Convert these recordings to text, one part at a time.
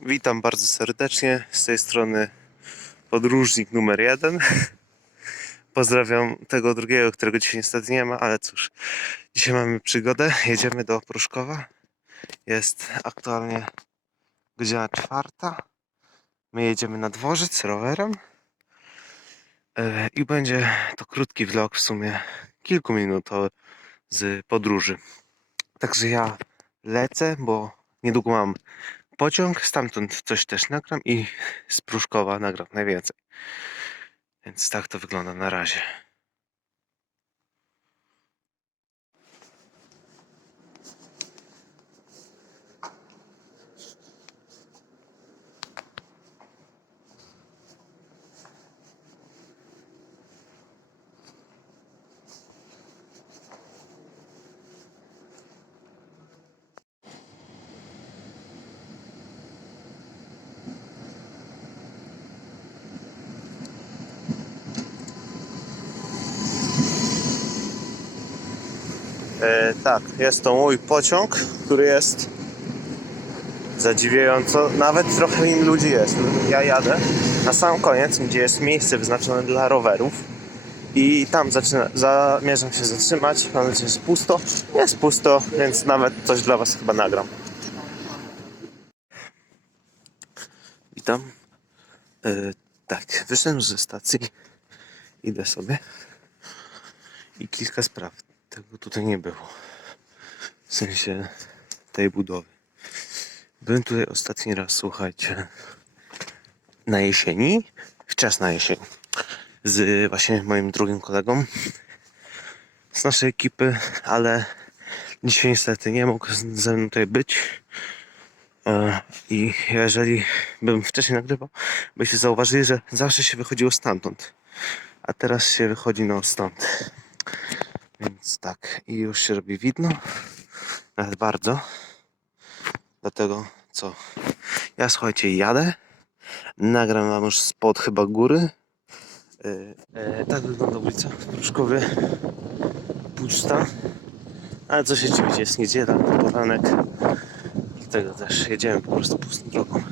Witam bardzo serdecznie. Z tej strony podróżnik numer jeden. Pozdrawiam tego drugiego, którego dzisiaj niestety nie ma, ale cóż. Dzisiaj mamy przygodę. Jedziemy do Pruszkowa. Jest aktualnie godzina czwarta. My jedziemy na dworzec rowerem. E, I będzie to krótki vlog w sumie kilkuminutowy z podróży. Także ja lecę, bo niedługo mam pociąg, stamtąd coś też nagram i z Pruszkowa nagram najwięcej. Więc tak to wygląda na razie. Tak, jest to mój pociąg, który jest zadziwiająco, nawet trochę im ludzi jest. Ja jadę na sam koniec, gdzie jest miejsce wyznaczone dla rowerów i tam zaczyna, zamierzam się zatrzymać. Mam nadzieję, że jest pusto. Jest pusto, więc nawet coś dla Was chyba nagram. Witam. E, tak, wyszedłem ze stacji. Idę sobie. I kilka spraw. Tego tutaj nie było. W sensie tej budowy. Byłem tutaj ostatni raz, słuchajcie, na jesieni, wczas na jesień, z właśnie moim drugim kolegą z naszej ekipy, ale dzisiaj niestety nie mógł ze mną tutaj być. E, I jeżeli bym wcześniej nagrywał, byście zauważyli, że zawsze się wychodziło stamtąd, a teraz się wychodzi no stąd. Tak, i już się robi widno. Nawet bardzo. Dlatego co? Ja słuchajcie, jadę. Nagram wam już spod chyba góry. E, e, tak wygląda ulica w Pruszkowie. Pusta. Ale co się dziwić, jest niedziela, poranek. Dlatego też jedziemy po prostu pustą drogą.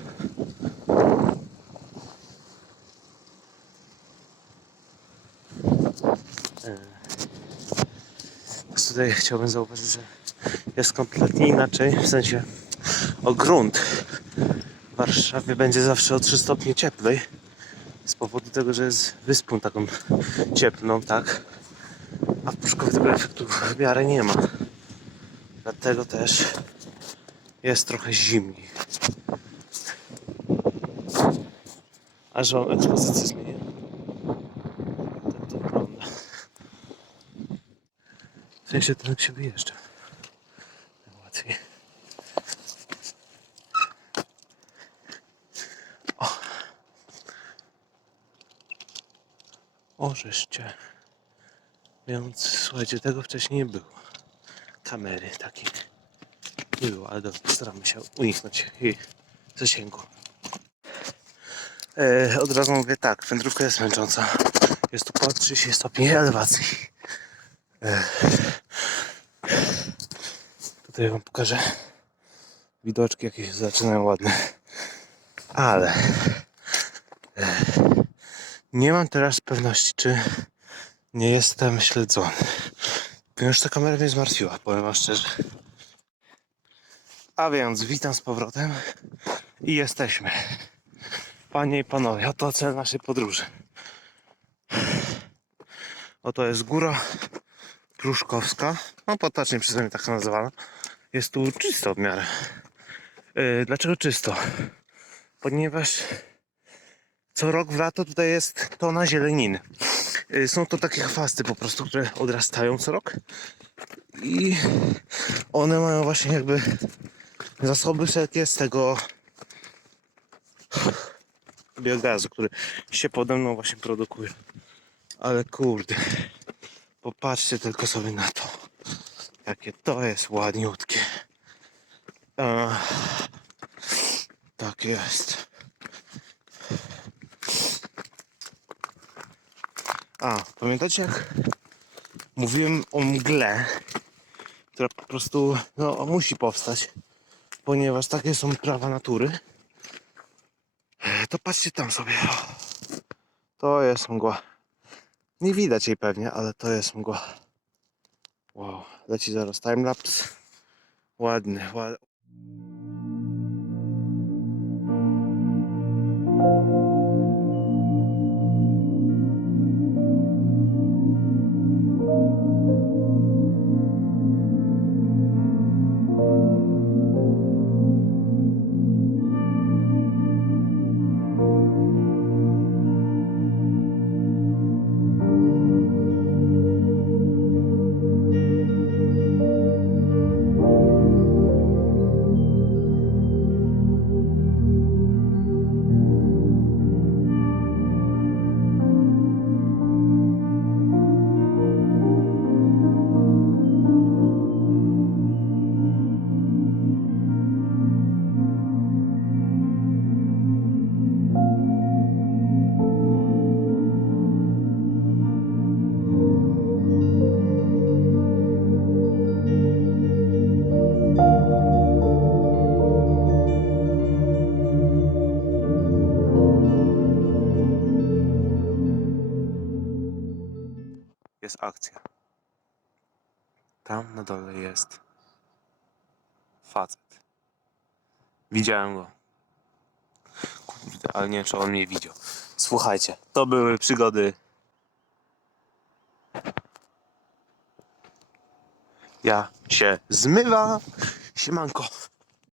E, tutaj chciałbym zauważyć, że jest kompletnie inaczej, w sensie o grunt. W Warszawie będzie zawsze o 3 stopnie cieplej z powodu tego, że jest wyspą taką cieplną, tak? A w Pruszkowie tego efektu w miarę nie ma. Dlatego też jest trochę zimniej. Aż wam ekspozycję zmienię. Tak to wygląda. Sensie ten się wyjeżdża. Łatwiej. O. O, żeście. Więc słuchajcie, tego wcześniej nie było. Kamery takiej nie było, ale dobra, postaramy się uniknąć jej zasięgu. E, od razu mówię tak, wędrówka jest męcząca. Jest tu ponad 30 stopni elewacji. E, Tutaj wam pokażę widoczki jakieś zaczynają ładne. Ale e, nie mam teraz pewności, czy nie jestem śledzony. Ponieważ ta kamera mnie zmartwiła, powiem wam szczerze. A więc witam z powrotem i jesteśmy. Panie i panowie, oto cel naszej podróży. Oto jest góra Pruszkowska. No potocznie przeze mnie tak nazywana. Jest tu czysto w miarę. Yy, dlaczego czysto? Ponieważ co rok w lato tutaj jest tona zieleniny. Yy, są to takie chwasty po prostu, które odrastają co rok. I one mają właśnie jakby zasoby wszelkie z tego biogazu, który się pode mną właśnie produkuje. Ale kurde, popatrzcie tylko sobie na to. Jakie to jest ładniutkie. Tak jest. A, pamiętacie jak mówiłem o mgle, która po prostu no, musi powstać, ponieważ takie są prawa natury. to patrzcie tam sobie. To jest mgła. Nie widać jej pewnie, ale to jest mgła. Wow, leci zaraz timelapse. Ładny, ładny. Jest akcja. Tam na dole jest facet. Widziałem go. Kurde, ale nie wiem, czy on mnie widział. Słuchajcie, to były przygody. Ja się zmywam. Siemanko.